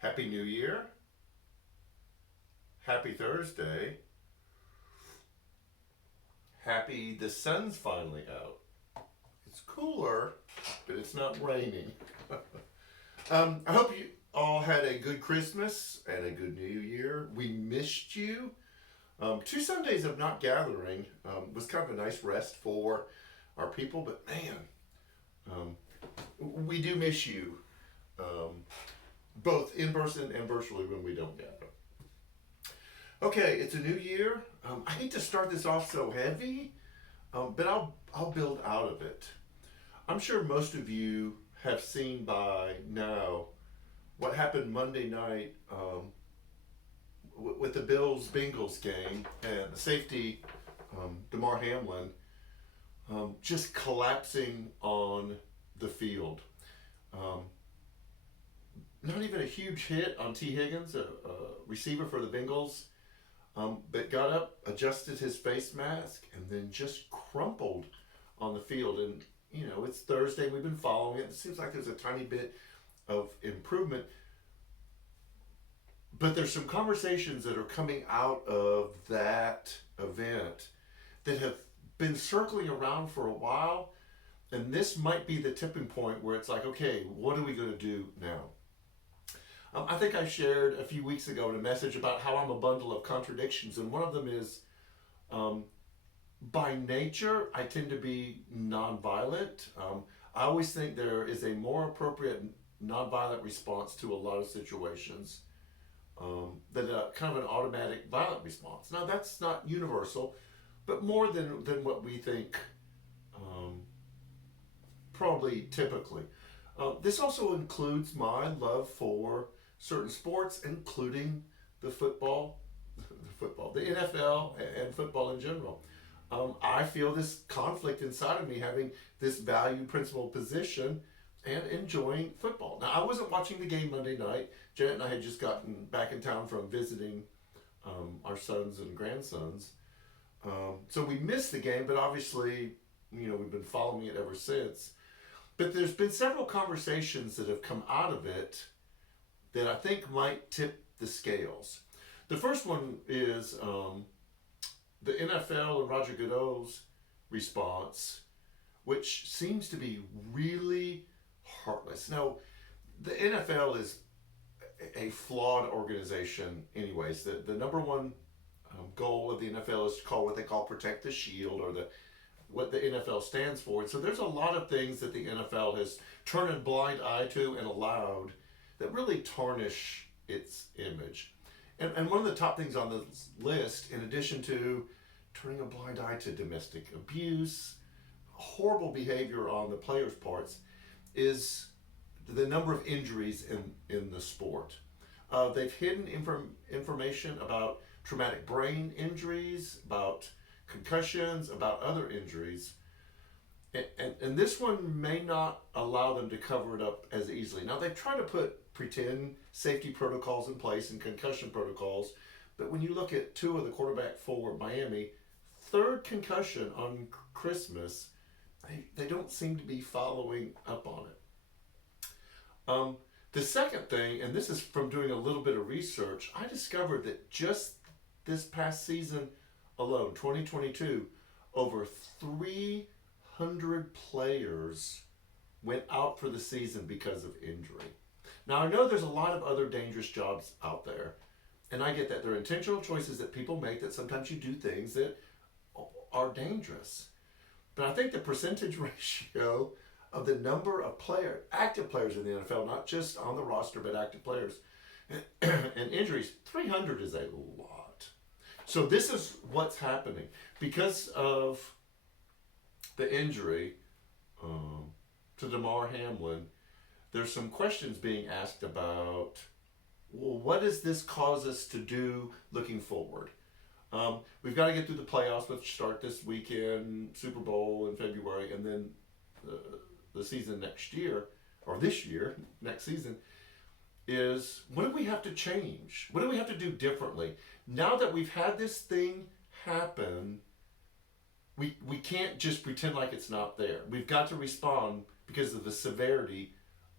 Happy New Year. Happy Thursday. Happy the sun's finally out. It's cooler, but it's not raining. I hope you all had a good Christmas and a good New Year. We missed you. 2 Sundays of not gathering was kind of a nice rest for our people, but man, um, we do miss you, um, both in person and virtually when we don't gather. Okay, it's a new year. I hate to start this off so heavy, but I'll build out of it. I'm sure most of you have seen by now what happened Monday night with the Bills Bengals game and the safety Damar Hamlin just collapsing on the field. Um, Not even a huge hit on T. Higgins, a receiver for the Bengals, but got up, adjusted his face mask, and then just crumpled on the field. And, it's Thursday. We've been following it. It seems like there's a tiny bit of improvement. But there's some conversations that are coming out of that event that have been circling around for a while. And this might be the tipping point where it's like, okay, what are we going to do now? I think I shared a few weeks ago in a message about how I'm a bundle of contradictions, and one of them is um, by nature, I tend to be nonviolent. I always think there is a more appropriate nonviolent response to a lot of situations than a kind of an automatic violent response. Now, that's not universal, but more than what we think um, probably typically. This also includes my love for certain sports, including the NFL, and football in general. I feel this conflict inside of me having this value principle position and enjoying football. Now, I wasn't watching the game Monday night. Janet and I had just gotten back in town from visiting our sons and grandsons. So we missed the game, but obviously, we've been following it ever since. But there's been several conversations that have come out of it that I think might tip the scales. The first one is the NFL and Roger Goodell's response, which seems to be really heartless. Now, the NFL is a flawed organization, anyways. The number one goal of the NFL is to call what they call protect the shield, or what the NFL stands for. And so there's a lot of things that the NFL has turned a blind eye to and allowed that really tarnish its image. And one of the top things on the list, in addition to turning a blind eye to domestic abuse, horrible behavior on the players' parts, is the number of injuries in the sport. They've hidden information about traumatic brain injuries, about concussions, about other injuries. And this one may not allow them to cover it up as easily. Now, they've tried to pretend safety protocols in place and concussion protocols, but when you look at two of the quarterback for Miami, third concussion on Christmas, they don't seem to be following up on it. The second thing, and this is from doing a little bit of research, I discovered that just this past season alone, 2022, over 300 players went out for the season because of injury. Now, I know there's a lot of other dangerous jobs out there, and I get that. There are intentional choices that people make, that sometimes you do things that are dangerous. But I think the percentage ratio of the number of active players in the NFL, not just on the roster, but active players, and injuries, 300 is a lot. So this is what's happening. Because of the injury to Damar Hamlin, there's some questions being asked about, well, what does this cause us to do looking forward? We've got to get through the playoffs, which start this weekend, Super Bowl in February, and then the season next year, or this year, next season, is what do we have to change? What do we have to do differently? Now that we've had this thing happen, we can't just pretend like it's not there. We've got to respond because of the severity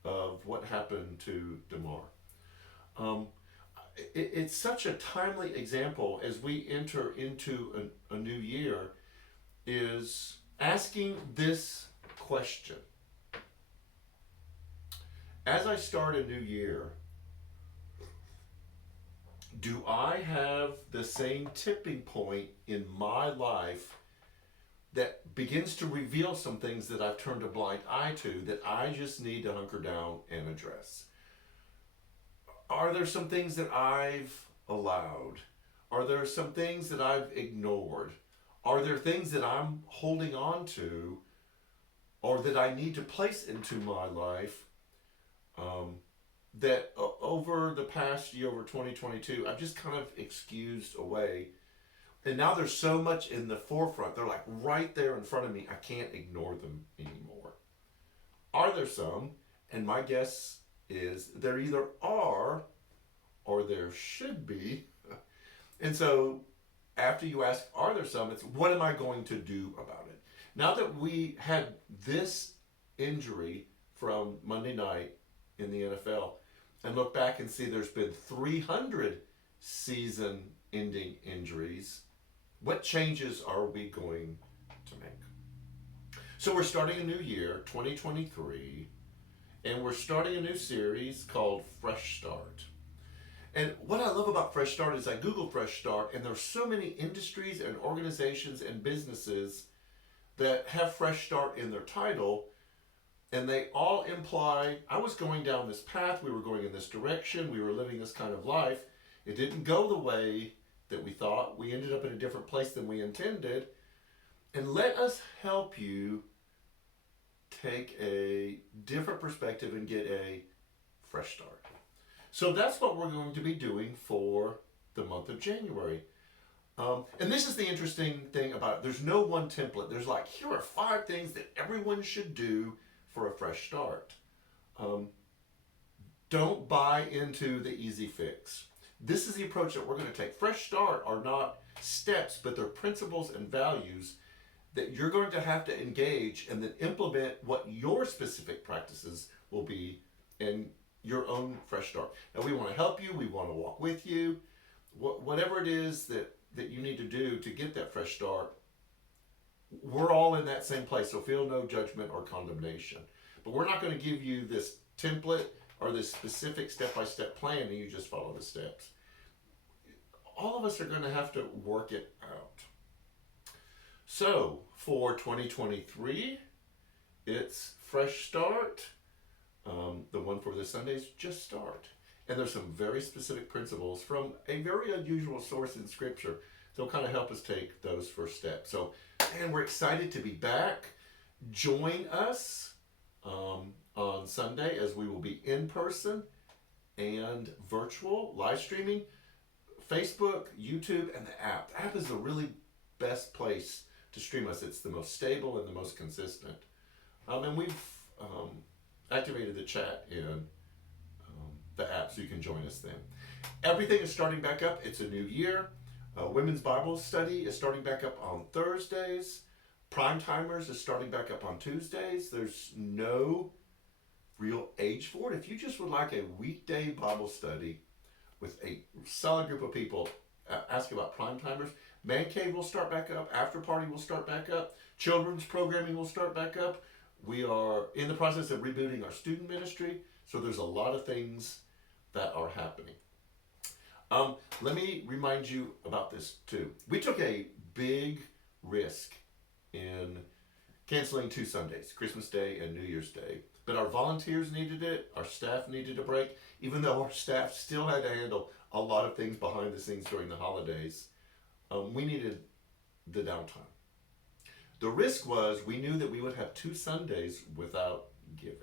of what happened to Damar. Um, it's such a timely example as we enter into a new year, is asking this question. As I start a new year, do I have the same tipping point in my life that begins to reveal some things that I've turned a blind eye to that I just need to hunker down and address? Are there some things that I've allowed? Are there some things that I've ignored? Are there things that I'm holding on to or that I need to place into my life, um, that over the past year, over 2022, I've just kind of excused away? And now there's so much in the forefront. They're like right there in front of me. I can't ignore them anymore. Are there some? And my guess is there either are or there should be. And so after you ask, are there some? It's what am I going to do about it? Now that we had this injury from Monday night in the NFL and look back and see there's been 300 season ending injuries, what changes are we going to make? So we're starting a new year, 2023, and we're starting a new series called Fresh Start. And what I love about Fresh Start is I Googled Fresh Start, and there's so many industries and organizations and businesses that have Fresh Start in their title, and they all imply I was going down this path, we were going in this direction, we were living this kind of life. It didn't go the way that we thought. We ended up in a different place than we intended. And let us help you take a different perspective and get a fresh start. So that's what we're going to be doing for the month of January. And this is the interesting thing about it. There's no one template. There's like, here are 5 things that everyone should do for a fresh start. Don't buy into the easy fix. This is the approach that we're going to take. Fresh start are not steps, but they're principles and values that you're going to have to engage and then implement what your specific practices will be in your own fresh start. Now, we want to help you. We want to walk with you. Whatever it is that you need to do to get that fresh start, we're all in that same place. So feel no judgment or condemnation. But we're not going to give you this template or this specific step-by-step plan and you just follow the steps. All of us are going to have to work it out. So for 2023, it's Fresh Start. The one for this Sunday is Just Start. And there's some very specific principles from a very unusual source in Scripture that'll kind of help us take those first steps. So, and we're excited to be back. Join us on Sunday as we will be in person and virtual, live streaming, Facebook, YouTube, and the app. The app is the really best place to stream us. It's the most stable and the most consistent. And we've activated the chat in the app so you can join us then. Everything is starting back up. It's a new year. Women's Bible study is starting back up on Thursdays. Prime Timers is starting back up on Tuesdays. There's no real age for it. If you just would like a weekday Bible study with a solid group of people, ask about Prime Timers. Man Cave will start back up. After Party will start back up. Children's programming will start back up. We are in the process of rebooting our student ministry. So there's a lot of things that are happening. Let me remind you about this too. We took a big risk in canceling 2 Sundays, Christmas Day and New Year's Day. But our volunteers needed it, our staff needed a break, even though our staff still had to handle a lot of things behind the scenes during the holidays. We needed the downtime. The risk was we knew that we would have 2 Sundays without giving.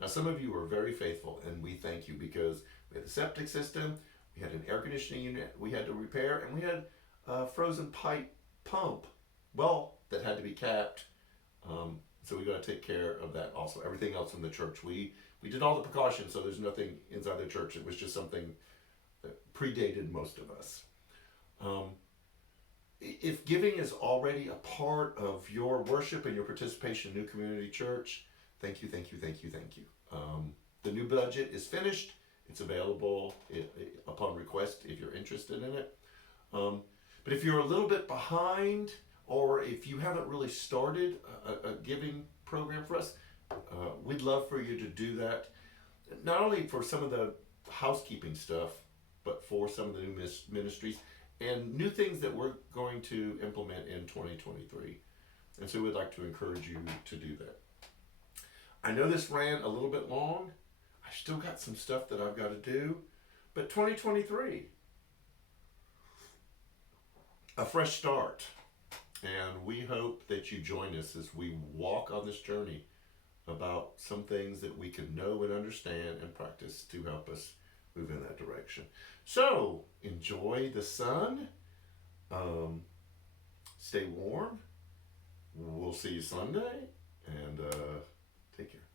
Now, some of you were very faithful, and we thank you because we had a septic system, we had an air conditioning unit we had to repair, and we had a frozen pipe pump well that had to be capped. So we got to take care of that also. Everything else in the church, we did all the precautions, so there's nothing inside the church. It was just something that predated most of us. If giving is already a part of your worship and your participation in New Community Church, thank you, thank you, thank you, thank you. The new budget is finished It's available upon request if you're interested in it. But if you're a little bit behind, or if you haven't really started a giving program for us, we'd love for you to do that. Not only for some of the housekeeping stuff, but for some of the new ministries and new things that we're going to implement in 2023. And so we'd like to encourage you to do that. I know this ran a little bit long. I still got some stuff that I've got to do. But 2023, a fresh start. And we hope that you join us as we walk on this journey about some things that we can know and understand and practice to help us move in that direction. So enjoy the sun. Stay warm. We'll see you Sunday, and take care.